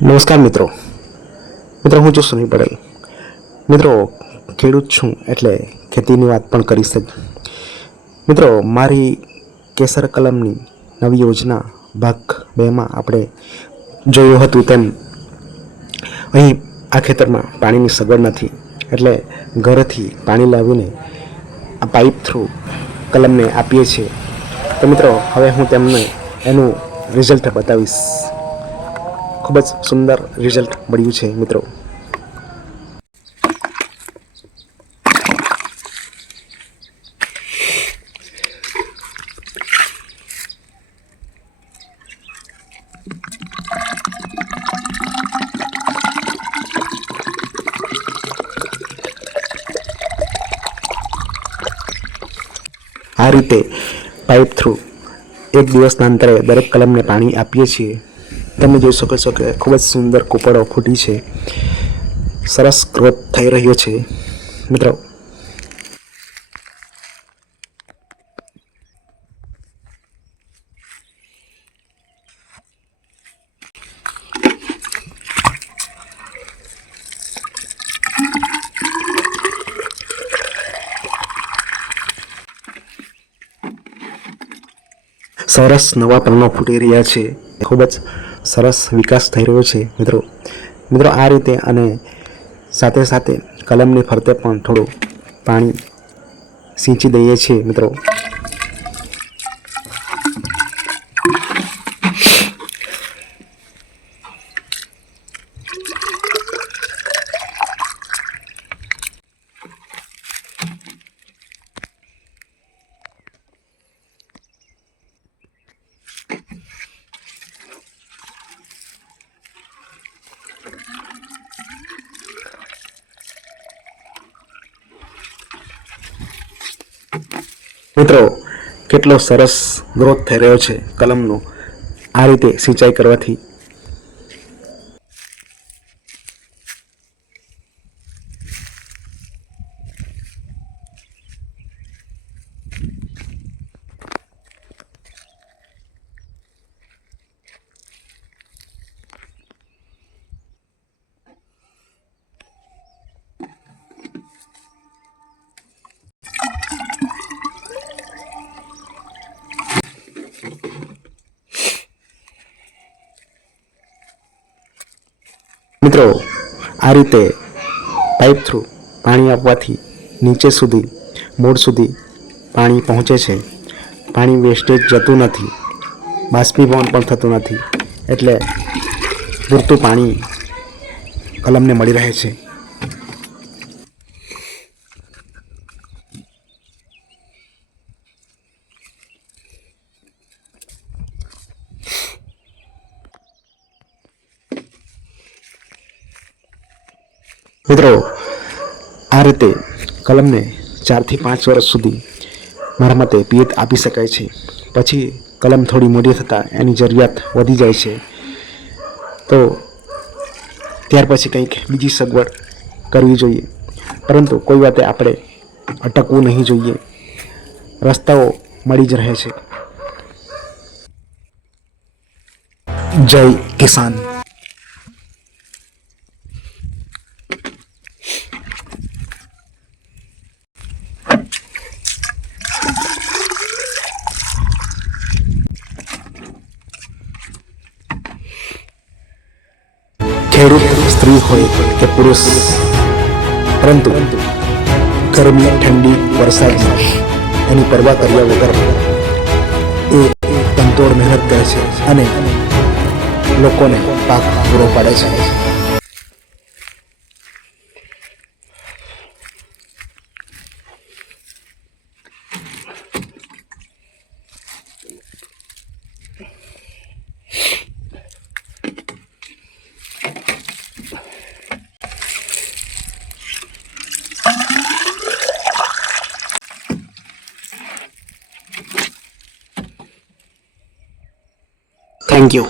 નમસ્કાર મિત્રો. હું છું સુનિલ પટેલ. મિત્રો, ખેડૂત છું એટલે ખેતીની વાત પણ કરીશ જ. મિત્રો, મારી કેસર કલમની નવી યોજના ભાગ 2માં આપણે જોયું હતું તેમ અહીં આ ખેતરમાં પાણીની સગવડ નથી, એટલે ઘરેથી પાણી લાવીને આ પાઇપ થ્રુ કલમને આપીએ છીએ. તો મિત્રો, હવે હું તેમને એનું રિઝલ્ટ બતાવીશ. ખૂબ જ સુંદર રિઝલ્ટ મળ્યું છે મિત્રો. આ રીતે પાઇપ થ્રુ એક દિવસના અંતરે દરેક કલમને પાણી આપીએ છીએ. તમે જોઈ શકો છો કે ખૂબ જ સુંદર કૂપળો ફૂટી છે. સરસ ગ્રોથ થઈ રહ્યો છે મિત્રો. સરસ નવા પાનો ફૂટી રહ્યા છે. ખૂબ જ સરસ વિકાસ થઈ રહ્યો છે મિત્રો. આ રીતે અને સાથે સાથે કલમની ફરતે પણ થોડું પાણી સિંચી દઈએ છીએ મિત્રો. મિત્રો, કેટલો સરસ ગ્રોથ થઈ રહ્યો છે કલમનો આ રીતે સિંચાઈ કરવાથી. મિત્રો, આ રીતે પાઇપ થ્રુ પાણી આપવાથી નીચે સુધી મૂળ સુધી પાણી પહોંચે છે. પાણી વેસ્ટેજ જતું નથી, બાષ્પીભવન પણ થતું નથી, એટલે પૂરતું પાણી કલમને મળી રહે છે. મિત્રો, આ રીતે કલમને 4 થી 5 વર્ષ સુધી મારા મતે પિયત આપી શકાય છે. પછી કલમ થોડી મોટી થતાં એની જરૂરિયાત વધી જાય છે, તો ત્યાર પછી કંઈક બીજી સગવડ કરવી જોઈએ. પરંતુ કોઈ વાતે આપણે અટકવું નહીં જોઈએ. રસ્તાઓ મળી જ રહે છે. જય કિસાન. ખેડૂત સ્ત્રી હોય કે પુરુષ, પરંતુ ગરમી, ઠંડી, વરસાદ એની પરવા કર્યા વગર એ તનતોડ મહેનત કરે છે અને લોકોને પાક પૂરો પાડે છે. Thank you.